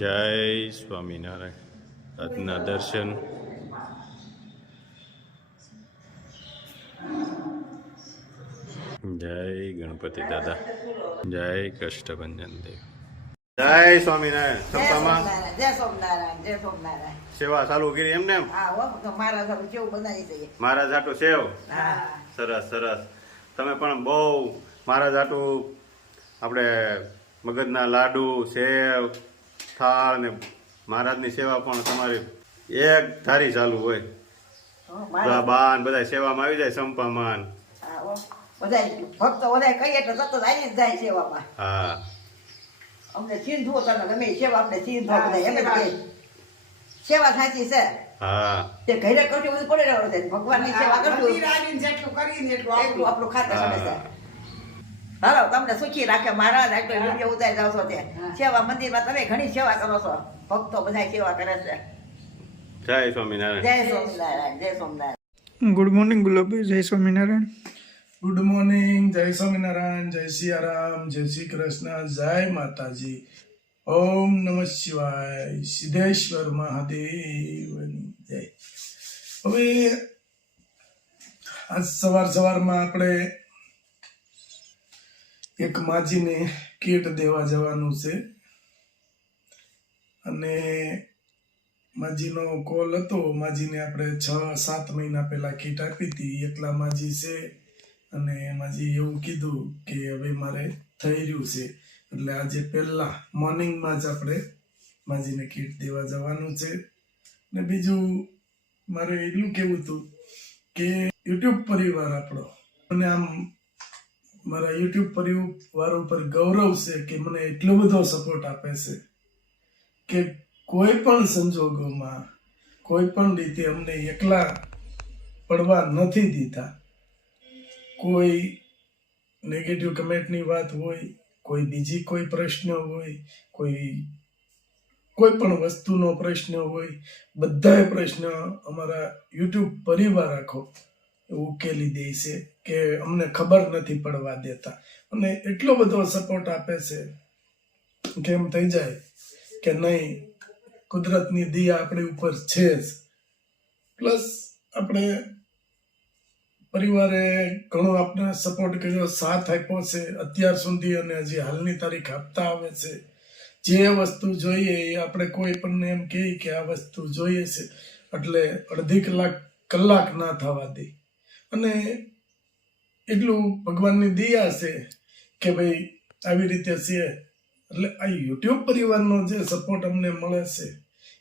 જય સ્વામિનારાયણ. આજના દર્શન જય ગણપતિ દાદા, જય કષ્ટભંજન દેવ. જય સ્વામિનારાયણ. સંપામાં જય સોમનારાયણ, જય સોમનારાયણ. સેવા ચાલુ કરી એમને એમ. હા હો, તો મારા ઘરે કેવું બનાવી દઈએ. મહારાજ હાટું સેવ. હા સરસ સરસ. તમે પણ બહુ મહારાજ હાટું આપણે મગજના લાડુ, સેવ, થાળ ને મહારાજની સેવા પણ તમારી એક ધારી ચાલુ હોય. બાન બધા સેવામાં આવી જાય. સંપામાન હા હો, બધા ભક્તો બધા કહીએ તો તરત આવી જ જાય સેવામાં. હા અમને ચીંધવો તમે ગમે એ સેવા આપણે ચીંધવો બધા એમ જ કહે. સેવા સાચી છે. હા તે ઘરે કરશું બધું પડે રહ્યો છે. ભગવાનની સેવા કરશું જેટલું કરીને એટલું એટલું આપણું ખાતર પડે છે. હાલો તમને સુખી રાખે મહારાજ. આટલો વિડીયો ઉતારી જાવ છો તે સેવા મંદિરમાં તમે ઘણી સેવા કરો છો. ભક્તો બધા સેવા કરે છે. જય સ્વામિનારાયણ. જય સોમનારાયણ, જય સોમનારાયણ. Good morning Gulabbhai. જય સ્વામિનારાયણ. ગુડ મોર્નિંગ, જય સ્વામિનારાયણ, જય સિયારામ, જય શ્રી કૃષ્ણ, જય માતાજી. ઓમ નમઃ શિવાય. સિદ્ધેશ્વર મહાદેવની જય. હવે આજ સવારમાં આપણે એક માજીને કીટ દેવા જવાનું છે અને માજીનો કોલ હતો. માજીને આપણે 6-7 મહિના પહેલા કીટ આપી હતી. એકલા માજી છે અને માજી એવું કીધું કે હવે મારે થઈ રહ્યું છે, એટલે આજે પહેલા મોર્નિંગમાં જ આપણે માજીને કીટ દેવા જવાનું છે. ને બીજું મારે એટલું કહેવું હતું કે યુટ્યુબ પરિવાર આપણો, મને આમ મારા યુટ્યુબ પરિવાર ઉપર ગૌરવ છે કે મને એટલો બધો સપોર્ટ આપે છે કે કોઈ પણ સંજોગોમાં કોઈ પણ રીતે અમને એકલા પડવા નથી દીધા. કોઈ નેગેટિવ કમેન્ટની વાત હોય, કોઈ બીજી કોઈ પ્રશ્ન હોય, કોઈ પણ વસ્તુનો પ્રશ્ન હોય, બધાય પ્રશ્ન અમારા યુટ્યુબ પરિવાર આખો ઉકેલી દે છે કે અમને ખબર નથી પડવા દેતા. અને એટલો બધો સપોર્ટ આપે છે કે એમ થઈ જાય કે નહીં, કુદરતની દયા આપણી ઉપર છે જ. પ્લસ આપણે પરિવારે ઘણો આપણે સપોર્ટ કર્યો, સાથ આપ્યો છે અત્યાર સુધી અને હજી હાલની તારીખ આપતા આવે છે. જે વસ્તુ જોઈએ એ આપણે કોઈ પણ એમ કહીએ કે આ વસ્તુ જોઈએ છે એટલે અડધી કલાક ના થવા દે. અને એટલું ભગવાનની દયા છે કે ભાઈ આવી રીતે છે. એટલે આ યુટ્યુબ પરિવારનો જે સપોર્ટ અમને મળે છે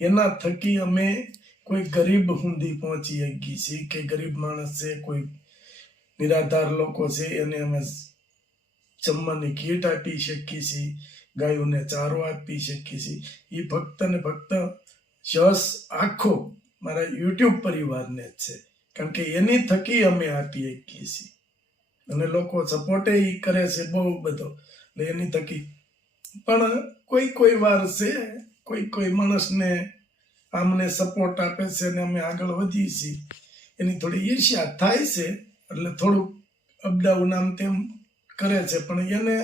એના થકી અમે કોઈ ગરીબ સુધી પહોંચી શકીએ છીએ કે ગરીબ માણસ છે, કોઈ નિરાધાર લોકો છે એને અમે જમવાની કીટ આપી શકીએ છીએ, ગાયોને ચારો આપી શકીએ છીએ. એ ફક્ત ને ફક્ત જસ આખો મારા યુટ્યુબ પરિવારને જ છે, કારણ કે એની થકી અમે આપી શકીએ છીએ. અને લોકો સપોર્ટ કરે છે બહુ બધો, એટલે એની થકી. પણ કોઈ વાર છે કોઈ માણસને અમને સપોર્ટ આપે છે અને અમે આગળ વધીએ છીએ, એની થોડી ઈર્ષ્યા થાય છે, એટલે થોડુંક અપડાઉન આમ તેમ કરે છે. પણ એને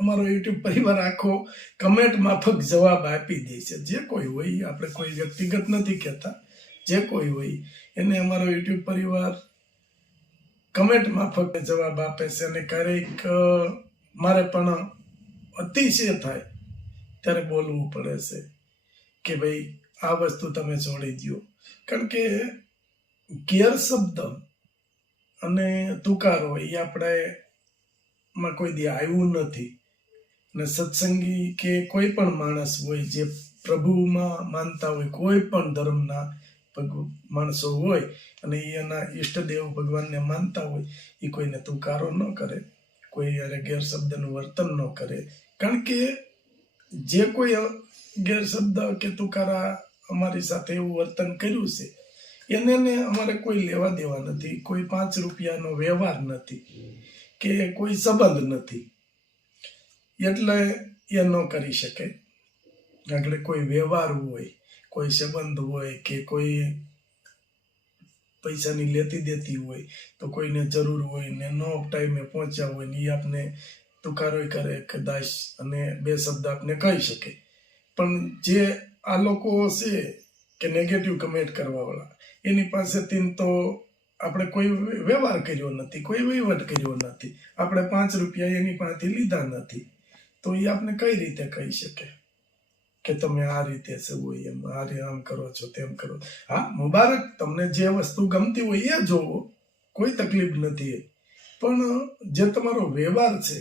અમારો યુટ્યુબ પરિવાર આખો કમેન્ટ માફક જવાબ આપી દે છે. જે કોઈ હોય, આપણે કોઈ વ્યક્તિગત નથી કહેતા, જે કોઈ હોય એને અમારો યુટ્યુબ પરિવાર કમેન્ટ માફક જવાબ આપે છે. અને ક્યારેક મારે પણ અતિશય થાય ત્યારે બોલવું પડે છે કે ભાઈ આ વસ્તુ તમે છોડી દો, કારણ કે ગેરશબ્દ અને તુકારો એ આપણે માં કોઈ દી આવ્યું નથી. અને સત્સંગી કે કોઈ પણ માણસ હોય જે પ્રભુમાં માનતા હોય, કોઈ પણ ધર્મના માણસો હોય અને એના ઈષ્ટદેવ ભગવાનને માનતા હોય, એ કોઈને તુકારો ન કરે, કોઈ યારે ગેરશબ્દનું વર્તન ન કરે. કારણ કે જે કોઈ ગેરશબ્દ કે તુકારા અમારી સાથે એવું વર્તન કર્યું છે એને અમારે કોઈ લેવા દેવા નથી. કોઈ 5 રૂપિયાનો વ્યવહાર નથી કે કોઈ સંબંધ નથી, એટલે એ ન કરી શકે. એટલે કોઈ વ્યવહાર હોય, કોઈ સંબંધ હોય કે કોઈ પૈસાની લેતી દેતી હોય, તો કોઈને જરૂર હોય ને નો ટાઈમે પહોંચ્યા હોય ને એ આપને તુકારો કરે કદાચ અને 2 શબ્દ આપને કહી શકે. પણ જે આ લોકો છે કે નેગેટિવ કમેન્ટ કરવાવાળા, એની પાસેથી તો આપણે કોઈ વ્યવહાર કર્યો નથી, કોઈ વહીવટ કર્યો નથી, આપણે 5 રૂપિયા એની પાસેથી લીધા નથી, તો એ આપણે કઈ રીતે કહી શકે કે તમે આ રીતે છે હોય એમ, આમ કરો છો તેમ કરો. હા, મુબારક, તમને જે વસ્તુ ગમતી હોય એ જોવો, કોઈ તકલીફ નથી, પણ જે તમારો વ્યવહાર છે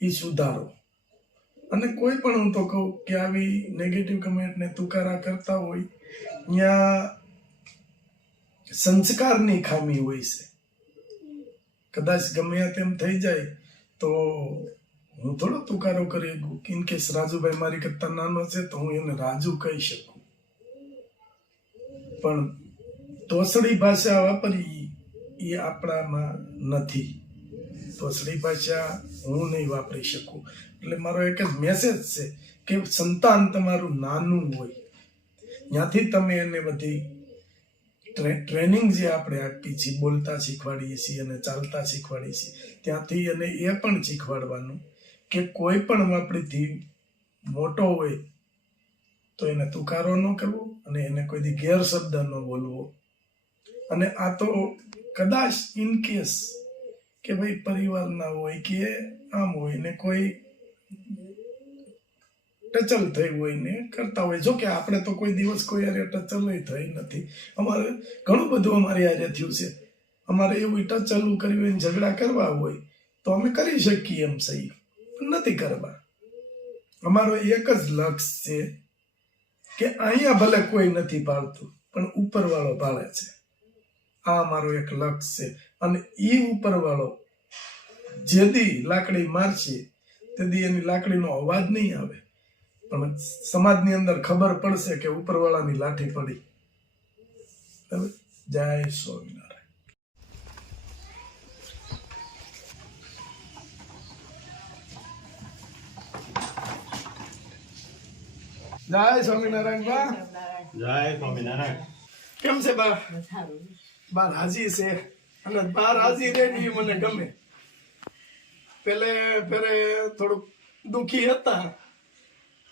એ સુધારો. અને કોઈ પણ હું તો કહું કે આવી નેગેટિવ કમેન્ટને તુકારા કરતા હોય ત્યાં સંસ્કારની ખામી હોય છે. કદાચ ગમે તેમ થઈ જાય તો હું થોડો તુકારો કરી શકું. ઇન કેસ રાજુભાઈ મારી કરતા નાનો છે તો હું એને રાજુ કહી શકું, પણ તોસડી ભાષા વાપરી એ આપણામાં નથી. તોસડી ભાષા હું નહીં વાપરી શકું. એટલે મારો એક જ મેસેજ છે કે સંતાન તમારું નાનું હોય ત્યાંથી તમે એને બધી ટ્રેનિંગ જે આપણે આપી છીએ, બોલતા શીખવાડીએ છીએ અને ચાલતા શીખવાડીએ છીએ, ત્યાંથી એને એ પણ શીખવાડવાનું કે કોઈ પણ આપણીથી મોટો હોય તો એને તુકારો ન કરવો અને એને કોઈ દી ગેરશબ્દ ન બોલવો. અને આ તો કદાચ ઇન કેસ કે ભાઈ પરિવારના હોય કે આમ હોય ને કોઈ ટચલ થઈ હોય ને કરતા હોય. જો કે આપણે તો કોઈ દિવસ કોઈ હારે ટચલ થઈ નથી. અમારે ઘણું બધું અમારી હારે થયું છે. અમારે એવું ટચલું કર્યું હોય ઝઘડા કરવા હોય તો અમે કરી શકીએ એમ સહી, પણ નથી કરવા. અમારો એક જ લક્ષ્ય છે કે અહીંયા ભલે કોઈ નથી પાળતું પણ ઉપરવાળો પાળે છે. આ અમારો એક લક્ષ્ય છે. અને એ ઉપરવાળો જેદી લાકડી મારશે તેથી એની લાકડીનો અવાજ નહીં આવે, પણ સમાજની અંદર ખબર પડશે કે ઉપરવાળાની લાઠી પડી. જય સ્વામિનારાયણ. જય સ્વામિનારાયણ. બા જય સ્વામિનારાયણ. કેમ છે બા? બા રાજી છે અને બા રાજી રહે ને એ મને ગમે. પેલે થોડુંક દુખી હતા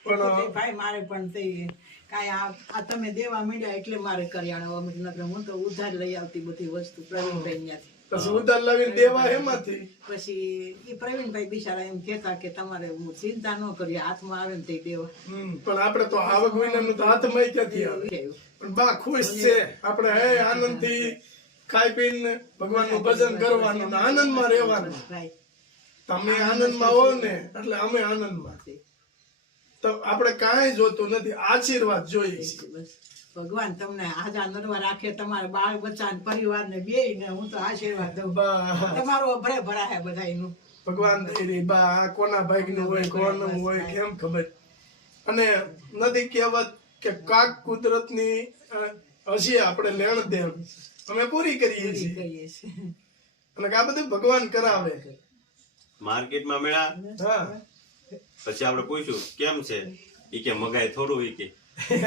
પણ ભાઈ મારે પણ થઈ કાંઈ આ તમે દેવા માંડ્યા એટલે મારે કરિયાણું અમુક નકર હું તો ઉધાર લઈ આવતી બધી વસ્તુ પ્રવીણભાઈ ત્યાંથી. પછી ઉધાર લાવીને દેવા એમાંથી. પછી એ પ્રવીણભાઈ બિચારા એમ કહેતા કે તમારે હું ચિંતા ન કરીએ, હાથમાં આવે ને તે દેવા. પણ આપણે તો આવક મહિનાનું તો હાથમાં ક્યાંથી આવે. પણ બા ખુશ છે. આપણે હે આનંદથી ખાઈ પીને ભગવાનનું ભજન કરવાનું ને આનંદમાં રહેવાનું. ભાઈ તમે આનંદમાં હો ને એટલે અમે આનંદમાં. તો આપણે કાંઈ જોતું નથી, આશીર્વાદ જોઈએ છે. બસ ભગવાન તમને આજા નરવા રાખે, તમારા બાળ બચ્ચા ને પરિવાર ને બે ને હું તો આશીર્વાદ દઉં. તમારું અભરે ભરાય બધાયનું. ભગવાન દઈ બા આ કોના ભાગનું હોય કોનું હોય કેમ ખબર. અને નથી કહેવત કે કાક કુદરતની હશે આપણે લેણ દેણ અમે પૂરી કરીએ છીએ. કરીએ છીએ. અને આ બધું ભગવાન કરાવે. માર્કેટમાં મળ્યા, હા પછી આપણે પૂછ્યું કેમ છે, ઈ કે મગાઈ થોડું, ઈ કે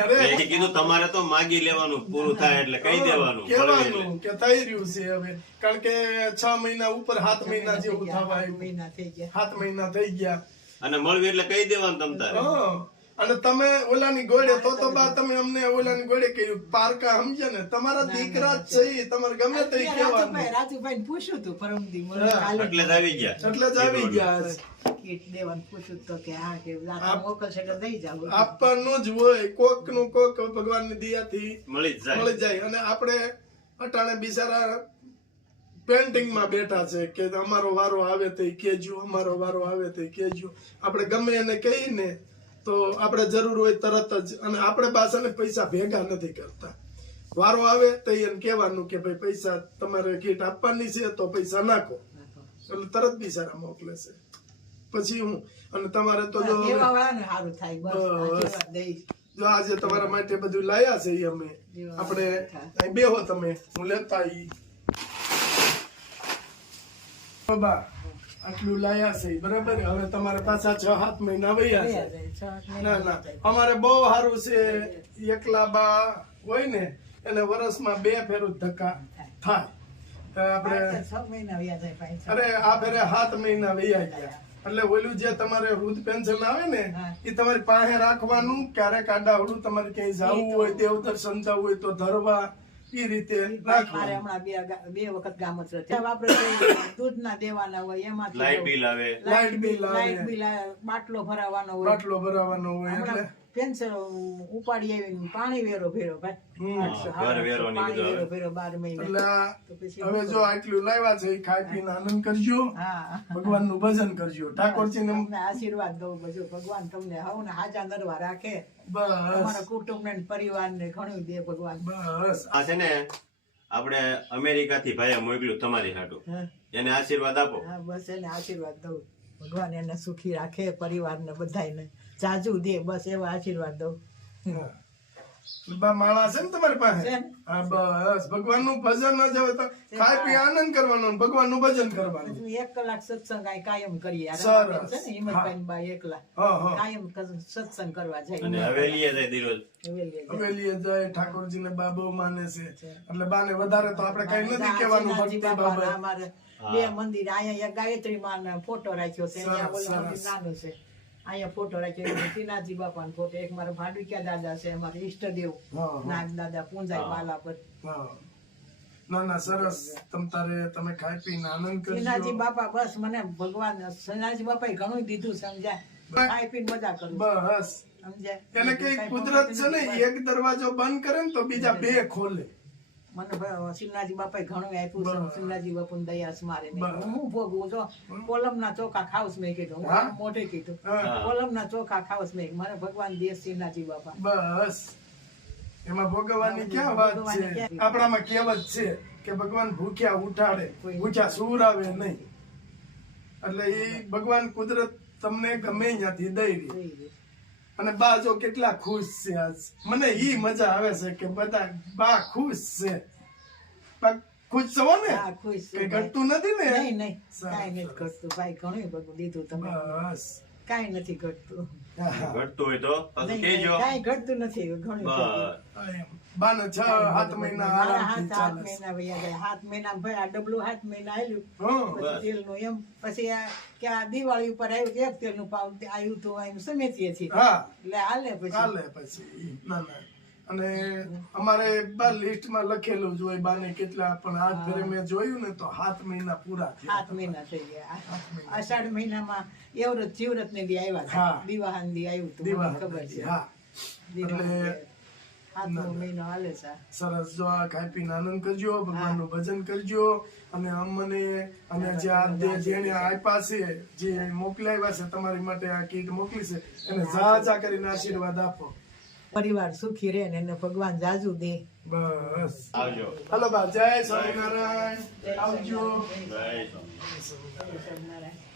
અરે મેં કીધું તમારે તો માગી લેવાનું, પૂરું થાય એટલે કહી દેવાનું. કહેવાનું કે થઈ રહ્યું છે હવે. કારણ કે 6 મહિના ઉપર 7 મહિના જેવું થવા આવ્યું. મહિના થઈ ગયા. 7 મહિના થઈ ગયા. અને મળવી એટલે કહી દેવાનું તમ તારે. હા. અને તમે ઓલાની ગોળે તો બા તમે અમને ઓલાની ગોળે કહ્યું પારકા સમજે ને તમારા દીકરા જ છે, તમારે ગમે તે કહેવાનું. રાજુભાઈ પૂછ્યું તું પરમદી એટલે જ આવી ગયા. એટલે જ આવી ગયા. કીટ દેવાનું પૂછ્યું તો કે હા કે મોકલશે એટલે દઈ જાવ. આપવાનું જ હોય. કોક નું કોક ભગવાનની દયાથી મળી જ જાય. મળી જાય. અને આપણે અટાણે બિચારા પેન્ટિંગમાં બેઠા છે કે અમારો વારો આવે તો કેજો, અમારો વારો આવે તો કેજો. આપણે ગમે એને કહીને તો આપણે જરૂર હોય તરત જ. અને આપણે પાછળ પૈસા ભેગા નથી કરતા. વારો આવે તો એને કહેવાનું કે ભાઈ પૈસા તમારે કીટ આપવાની છે તો પૈસા નાખો, એટલે તરત બિચારા મોકલે છે. પછી હું અને તમારે તો જો સારું થાય. બસ દઈ જો આજે તમારા માટે બધું લાયા છે. અમે આપણે અહીં બેહો તમે, હું લેતા ઈ બાબા આટલું લાયા છે બરાબર. હવે તમારે પાછા 6-7 મહિના વયા છે. ના ના અમારે બહુ સારું છે. એકલા બા હોય ને એને વર્ષમાં 2 ફેરું ધક્કા થાય. આપણે 6 મહિના વ્યા જાય. અરે આ ફેરે 7 મહિના વયા ગયા. એટલે ઓલું જે તમારે વૃદ્ધ પેન્શન આવે ને હા. એ તમારી પાસે રાખવાનું, ક્યારેક આડાવડું તમારે ક્યાંય જવું હોય, દેવ દર્શન જવું હોય તો ધરવા, એ રીતે મારે રાખવાનું. હમણાં બે વખત ગામ જ છે આપણે દૂધના દેવાના હોય એમાંથી લાઇટ બિલ આવે, લાઇટ બિલ આવે, લાઇટ બિલ આવે, બાટલો ભરાવાનો હોય, બાટલો ભરાવાનો હોય. એટલે હમણાં પેન્શન ઉપાડી આવીને પાણી વેરો ભર્યો ભાઈ, હમ. 800, ઘર વેરો ને પાણી બધું વેરો આવે. ભર્યો 12 મહિને. એટલે આ તો પછી હવે જો આટલું લાવ્યા છે એ ખાઈ પીને આનંદ કરજો, હા ભગવાનનું ભજન કરજો, ઠાકોરજીને તમને આશીર્વાદ દઉં બધું. ભગવાન તમને હવને હાજા નરવા રાખે, તમારા બસ કુટુંબ ને પરિવાર ને ઘણું દે ભગવાન. બસ. આ છે ને આપણે અમેરિકા થી ભાઈએ મોકલ્યું તમારી હાટું, હા, એને આશીર્વાદ આપો. હા, બસ એને આશીર્વાદ દઉં. ભગવાન એને સુખી રાખે, પરિવાર ને બધાને જાજુ દે, બસ એવા આશીર્વાદ દઉં. હા. બા માળા છે ને તમારી પાસે? છે ને? હા, બસ ભગવાનનું ભજન ન જવે તો ખાઈ પી આનંદ કરવાનો, ભગવાનનું ભજન કરવાનું. પછી 1 કલાક સત્સંગ આ કાયમ કરીએ. આ સરસ. રમાબેન છે ને હિંમતભાઈ બા એકલા હા હા. કાયમ સત્સંગ કરવા અને જાય. હવેલીએ જાય દિરોજ. હવેલીએ જાય. હવેલીએ જાય, ઠાકોરજીને બા બહુ માને છે, એટલે બાને વધારે તો આપણે કઈ નથી કહેવાનું શ્રીનાથજી ભક્તિ બાપાના બાબત. અમારે 2 મંદિર, અહીંયા એક ગાયત્રી માં ફોટો રાખ્યો છે, અહીંયા સરસ, ઓલું મંદિર સરસ. નાનું છે, અહીંયા ફોટો રાખ્યો છે. શ્રીનાથજી બાપાનો ફોટો, એક મારા ભાડુકિયા દાદા છે, અમારા ઈષ્ટદેવ હા, હા. નાગ દાદા પૂંજાઈ માલા પર. હા. ના ના સરસ. તમે ખાઈ પીને આનંદ શ્રીનાથજી કરજો. બાપા બસ મને ભગવાન શ્રીનાથજી બાપાએ ઘણું દીધું, સમજ્યા? ખાઈ પીને મજા કરું, બસ સમજ્યા? એટલે કઈ કુદરત છે ને, એક દરવાજો બંધ કરે ને તો બીજા 2 ખોલે. મને શ્રીનાથજી બાપાએ ઘણું આપ્યું છે. બરાબર. શ્રીનાથજી બાપુ દયા સ્મારે બરાબર. હું ભોગવું છો. કોલમના ચોખા ખાવસ મેં કીધું, હા. હું મોઢે કીધું, હા. કોલમના ચોખા ખાવસ મેં. મને ભગવાન દે શ્રીનાથજી બાપા. બસ એમાં ભોગવવાની ક્યાં વાત ભોગવવાની છે? ક્યાં? આપણામાં કહેવત છે કે ભગવાન ભૂખ્યા ઉઠાડે, ભૂખ્યા સુવરાવે નહીં. એટલે એ ભગવાન કુદરત તમને ગમે ત્યાંથી દઈ રહી. અને બા જો કેટલા ખુશ છે આજ, મને ઈ મજા આવે છે કે બધા બા ખુશ છે. બા ખુશ છો ને? હા, ખુશ છું કઈ ભાઈ. ઘટતું નથી ને? નહીં નહીં, સરસ, કાંઈ નથી સરસ. ઘટતું ભાઈ, ઘણું બધું દીધું તમે, બસ કાંઈ નથી ઘટતું. હા, હા. ઘટતું હોય તો પાછું નહીં, કહેજો. કાંઈ ઘટતું નથી, ઘણું ઘટ્યું. બસ. બાને 6-7 મહિના મારા આરામથી 7 ચાલે છે. મહિના વયા ગયા. 7 મહિના ભાઈ આ ડબલું 7 મહિના આવ્યું. હં. પછી તેલનું એમ, પછી આ કે આ દિવાળી ઉપર આવ્યું તો એક તેલનું પાવ આવ્યું તો એમ સમેતીએ છીએ, હા એટલે હાલે પછી. ચાલે પછી. ના ના. અને અમારે બા લિસ્ટમાં લખેલું જ હોય બાને કેટલા, પણ આ ઘરે મેં જોયું ને તો 7 મહિના પૂરા થયા. 7 મહિના થઈ ગયા. અષાઢ મહિનામાં એવરત જીવરત ને દી આવ્યા હતા. હા. દિવાહન દી આવ્યું હતું, દીવા મને ખબર છે. હા. દિવાહન એટલે દી. 7મો મહિનો હાલે છે. સરસ. જો આ ખાઈ પીને આનંદ કરજો, ભગવાનનું ભજન કરજો, અને અમને અને જે આ જેને આપ્યા છે, જે મોકલાવ્યા છે તમારી માટે આ કીટ મોકલી છે, એને જા કરીને આશીર્વાદ આપો. પરિવાર સુખી રહે ને એને ભગવાન જાજુ દે. બસ. આવજો. હાલો બા, જય સ્વામિનારાયણ. આવજો. જય સ્વામી. સત્યનારાયણ.